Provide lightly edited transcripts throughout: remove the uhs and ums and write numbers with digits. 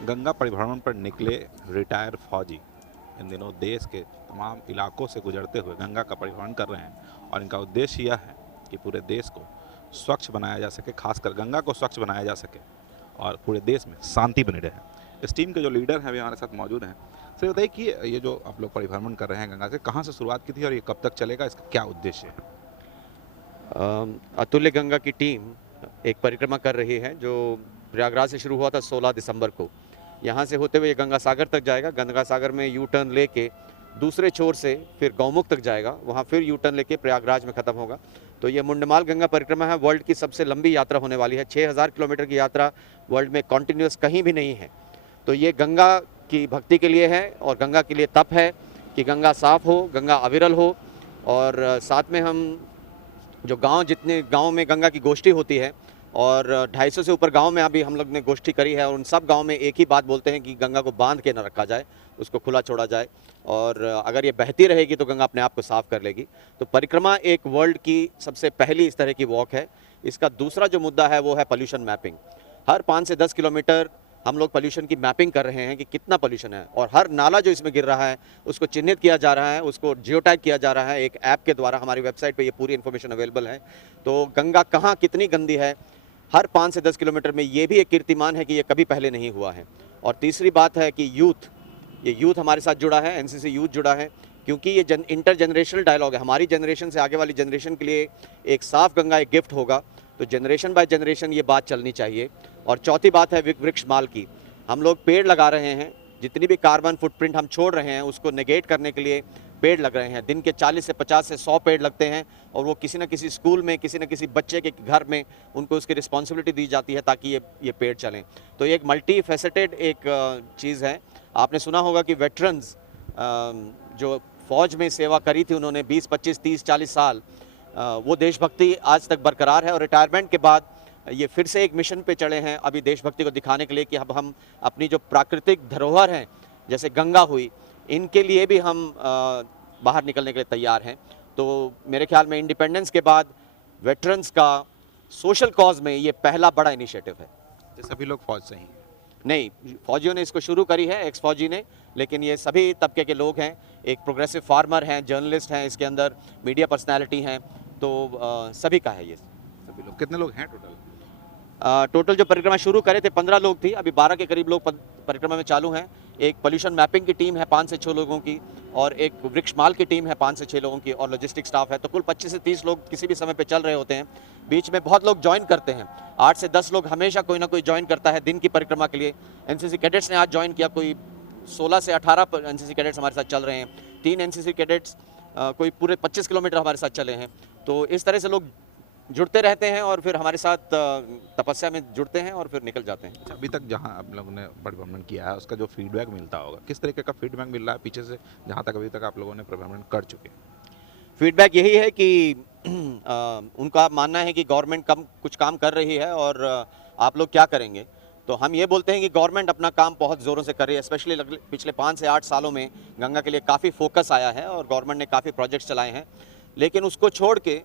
गंगा परिभ्रमण पर निकले रिटायर फौजी इन दिनों देश के तमाम इलाकों से गुजरते हुए गंगा का परिभ्रमण कर रहे हैं और इनका उद्देश्य यह है कि पूरे देश को स्वच्छ बनाया जा सके, खासकर गंगा को स्वच्छ बनाया जा सके और पूरे देश में शांति बनी रहे। इस टीम के जो लीडर हैं वे हमारे साथ मौजूद हैं। सर बताइए कि ये जो आप लोग परिभ्रमण कर रहे हैं गंगा से, कहाँ से शुरुआत की थी और ये कब तक चलेगा, इसका क्या उद्देश्य है? अतुल्य गंगा की टीम एक परिक्रमा कर रही है जो प्रयागराज से शुरू हुआ था 16 दिसंबर को। यहाँ से होते हुए गंगा सागर तक जाएगा। गंगा सागर में यू टर्न लेके दूसरे छोर से फिर गौमुख तक जाएगा, वहाँ फिर यू टर्न लेके प्रयागराज में ख़त्म होगा। तो ये मुंडमाल गंगा परिक्रमा है, वर्ल्ड की सबसे लंबी यात्रा होने वाली है। 6000 किलोमीटर की यात्रा वर्ल्ड में कॉन्टिन्यूस कहीं भी नहीं है। तो ये गंगा की भक्ति के लिए है और गंगा के लिए तप है कि गंगा साफ हो, गंगा अविरल हो। और साथ में हम जो जितने गांव में गंगा की गोष्ठी होती है और 250 से ऊपर गांव में अभी हम लोग ने गोष्ठी करी है और उन सब गांव में एक ही बात बोलते हैं कि गंगा को बांध के न रखा जाए, उसको खुला छोड़ा जाए और अगर ये बहती रहेगी तो गंगा अपने आप को साफ कर लेगी। तो परिक्रमा एक वर्ल्ड की सबसे पहली इस तरह की वॉक है। इसका दूसरा जो मुद्दा है वो है पोल्यूशन मैपिंग। हर 5 से 10 किलोमीटर हम लोग पोल्यूशन की मैपिंग कर रहे हैं कि कितना पोल्यूशन है और हर नाला जो इसमें गिर रहा है उसको चिन्हित किया जा रहा है, उसको जियो टैग किया जा रहा है एक ऐप के द्वारा। हमारी वेबसाइट पे ये पूरी इन्फॉर्मेशन अवेलेबल है। तो गंगा कहाँ कितनी गंदी है हर 5 से 10 किलोमीटर में, ये भी एक कीर्तिमान है कि ये कभी पहले नहीं हुआ है। और तीसरी बात है कि ये यूथ हमारे साथ जुड़ा है, एनसीसी यूथ जुड़ा है, क्योंकि ये इंटर जनरेशनल डायलॉग है। हमारी जनरेशन से आगे वाली जनरेशन के लिए एक साफ गंगा एक गिफ्ट होगा, तो जनरेशन बाय जनरेशन ये बात चलनी चाहिए। और चौथी बात है वृक्ष माल की। हम लोग पेड़ लगा रहे हैं, जितनी भी कार्बन फुटप्रिंट हम छोड़ रहे हैं उसको नेगेट करने के लिए पेड़ लग रहे हैं। दिन के 40 से 50 से 100 पेड़ लगते हैं और वो किसी न किसी स्कूल में, किसी न किसी बच्चे के घर में उनको उसकी रिस्पॉन्सिबिलिटी दी जाती है ताकि ये पेड़ चलें। तो ये एक मल्टी फेसेटेड एक चीज़ है। आपने सुना होगा कि वेटरन्स जो फौज में सेवा करी थी उन्होंने 20, 25, 30, 40 साल, वो देशभक्ति आज तक बरकरार है और रिटायरमेंट के बाद ये फिर से एक मिशन पे चढ़े हैं अभी देशभक्ति को दिखाने के लिए कि अब हम अपनी जो प्राकृतिक धरोहर हैं जैसे गंगा हुई, इनके लिए भी हम बाहर निकलने के लिए तैयार हैं। तो मेरे ख्याल में इंडिपेंडेंस के बाद वेटरन्स का सोशल कॉज में ये पहला बड़ा इनिशिएटिव है। सभी लोग फौज से ही? नहीं, फौजियों ने इसको शुरू करी है, एक्स फौजी ने, लेकिन ये सभी तबके के लोग हैं। एक प्रोग्रेसिव फार्मर हैं, जर्नलिस्ट हैं, इसके अंदर मीडिया पर्सनैलिटी हैं, तो सभी का है ये। सभी लोग? कितने लोग हैं टोटल? टोटल जो परिक्रमा शुरू करे थे 15 लोग थी, अभी 12 के करीब लोग परिक्रमा में चालू हैं। एक पोल्यूशन मैपिंग की टीम है 5 से 6 लोगों की और एक वृक्षमाल की टीम है 5 से 6 लोगों की और लॉजिस्टिक स्टाफ है। तो कुल 25 से 30 लोग किसी भी समय पे चल रहे होते हैं। बीच में बहुत लोग ज्वाइन करते हैं, 8 से 10 लोग हमेशा कोई ना कोई ज्वाइन करता है दिन की परिक्रमा के लिए। एनसीसी कैडेट्स ने आज ज्वाइन किया, कोई 16 से 18 एनसीसी कैडेट्स हमारे साथ चल रहे हैं। 3 एनसीसी कैडेट्स कोई पूरे 25 किलोमीटर हमारे साथ चले हैं। तो इस तरह से लोग जुड़ते रहते हैं और फिर हमारे साथ तपस्या में जुड़ते हैं और फिर निकल जाते हैं। अभी तक जहां आप लोगों ने परिभ्रमण किया है उसका जो फीडबैक मिलता होगा, किस तरीके का फीडबैक मिल रहा है पीछे से जहां तक अभी तक आप लोगों ने परिभ्रमण कर चुके हैं? फीडबैक यही है कि उनका मानना है कि गवर्नमेंट कम कुछ काम कर रही है और आप लोग क्या करेंगे। तो हम ये बोलते हैं कि गवर्नमेंट अपना काम बहुत ज़ोरों से कर रही है। स्पेशली पिछले 5 से 8 सालों में गंगा के लिए काफ़ी फोकस आया है और गवर्नमेंट ने काफ़ी प्रोजेक्ट्स चलाए हैं। लेकिन उसको छोड़ के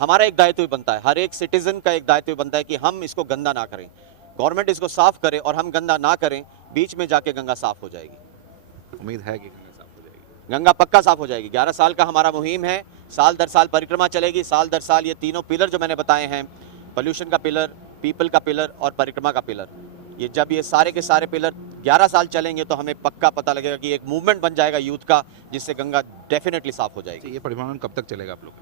हमारा एक दायित्व बनता है, हर एक सिटीज़न का एक दायित्व बनता है कि हम इसको गंदा ना करें। गवर्नमेंट इसको साफ़ करे और हम गंदा ना करें, बीच में जाके गंगा साफ़ हो जाएगी। उम्मीद है कि गंगा साफ हो जाएगी? गंगा पक्का साफ़ हो जाएगी। 11 साल का हमारा मुहिम है, साल दर साल परिक्रमा चलेगी। साल दर साल ये तीनों पिलर जो मैंने बताए हैं, पोल्यूशन का पिलर, पीपल का पिलर और परिक्रमा का पिलर, ये जब ये सारे के सारे पिलर 11 साल चलेंगे तो हमें पक्का पता लगेगा कि एक मूवमेंट बन जाएगा यूथ का, जिससे गंगा डेफिनेटली साफ़ हो जाएगी। ये परिभ्रमण कब तक चलेगा आप लोग?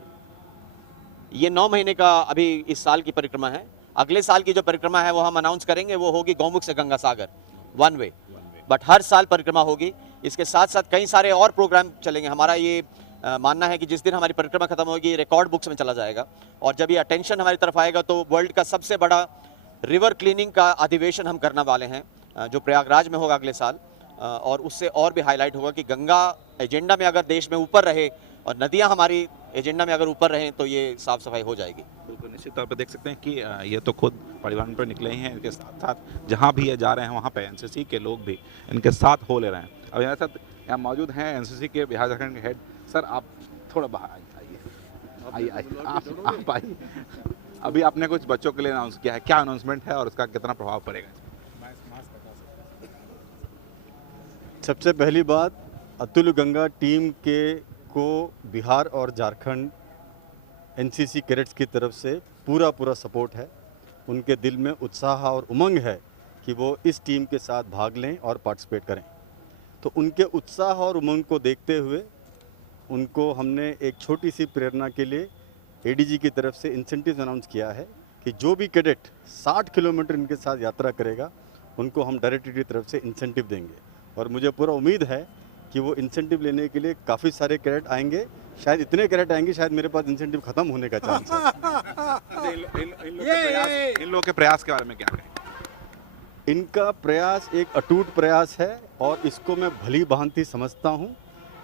ये 9 महीने का अभी इस साल की परिक्रमा है। अगले साल की जो परिक्रमा है वो हम अनाउंस करेंगे, वो होगी गौमुख से Ganga Sagar, one way. But हर साल परिक्रमा होगी। इसके साथ साथ कई सारे और प्रोग्राम चलेंगे। हमारा ये मानना है कि जिस दिन हमारी परिक्रमा खत्म होगी रिकॉर्ड बुक्स में चला जाएगा और जब ये अटेंशन हमारी तरफ आएगा तो वर्ल्ड का सबसे बड़ा रिवर क्लीनिंग का अधिवेशन हम करने वाले हैं जो प्रयागराज में होगा अगले साल। और उससे और भी हाईलाइट होगा कि गंगा एजेंडा में अगर देश में ऊपर रहे और नदियां हमारी एजेंडा में अगर ऊपर रहें तो ये साफ सफाई हो जाएगी। बिल्कुल निश्चित तौर पर देख सकते हैं कि ये तो खुद परिवहन पर निकले ही हैं, इनके साथ साथ जहाँ भी ये जा रहे हैं वहाँ पे एनसीसी के लोग भी इनके साथ हो ले रहे हैं। अब यहाँ साथ यहाँ मौजूद हैं एनसीसी के बिहार झारखंड के हेड। सर आप थोड़ा बाहर आइए, आप आइए। अभी आपने कुछ बच्चों के लिए अनाउंस किया है, क्या अनाउंसमेंट है और उसका कितना प्रभाव पड़ेगा? सबसे पहली बात, अतुल गंगा टीम के को बिहार और झारखंड एनसीसी कैडेट्स की तरफ से पूरा सपोर्ट है। उनके दिल में उत्साह और उमंग है कि वो इस टीम के साथ भाग लें और पार्टिसिपेट करें। तो उनके उत्साह और उमंग को देखते हुए उनको हमने एक छोटी सी प्रेरणा के लिए एडीजी की तरफ से इंसेंटिव अनाउंस किया है कि जो भी कैडेट 60 किलोमीटर इनके साथ यात्रा करेगा उनको हम डायरेक्टरी की तरफ से इंसेंटिव देंगे। और मुझे पूरा उम्मीद है कि वो इंसेंटिव लेने के लिए काफ़ी सारे कैडेट आएंगे। शायद इतने कैडेट आएंगे, शायद मेरे पास इंसेंटिव खत्म होने का चांस है। इन लोगों के प्रयास के बारे में क्या कहें? इनका प्रयास एक अटूट प्रयास है और इसको मैं भली भांति समझता हूँ,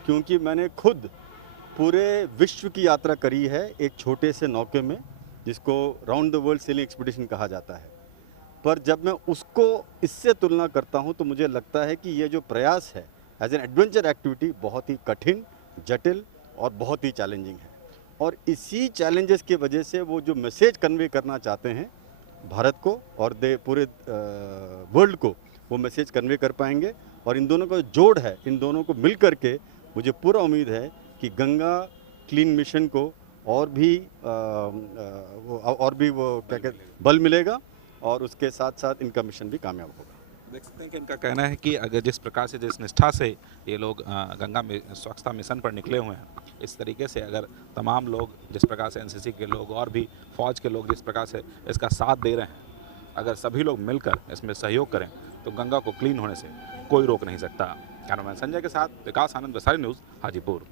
क्योंकि मैंने खुद पूरे विश्व की यात्रा करी है एक छोटे से नौके में, जिसको round the world selling expedition कहा जाता है। पर जब मैं उसको इससे तुलना करता हूँ तो मुझे लगता है कि ये जो प्रयास है एज एन एडवेंचर एक्टिविटी बहुत ही कठिन, जटिल और बहुत ही चैलेंजिंग है। और इसी चैलेंजेस की वजह से वो जो मैसेज कन्वे करना चाहते हैं भारत को और पूरे वर्ल्ड को, वो मैसेज कन्वे कर पाएंगे। और इन दोनों का जोड़ है, इन दोनों को मिल करके मुझे पूरा उम्मीद है कि गंगा क्लीन मिशन को और भी वो क्या कहते बल मिलेगा और उसके साथ साथ इनका मिशन भी कामयाब होगा। देख सकते हैं कि इनका कहना है कि अगर जिस प्रकार से, जिस निष्ठा से ये लोग गंगा में स्वच्छता मिशन पर निकले हुए हैं, इस तरीके से अगर तमाम लोग, जिस प्रकार से एनसीसी के लोग और भी फौज के लोग जिस प्रकार से इसका साथ दे रहे हैं, अगर सभी लोग मिलकर इसमें सहयोग करें तो गंगा को क्लीन होने से कोई रोक नहीं सकता। कैमरामैन संजय के साथ विकास आनंद, वैशाली न्यूज़, हाजीपुर।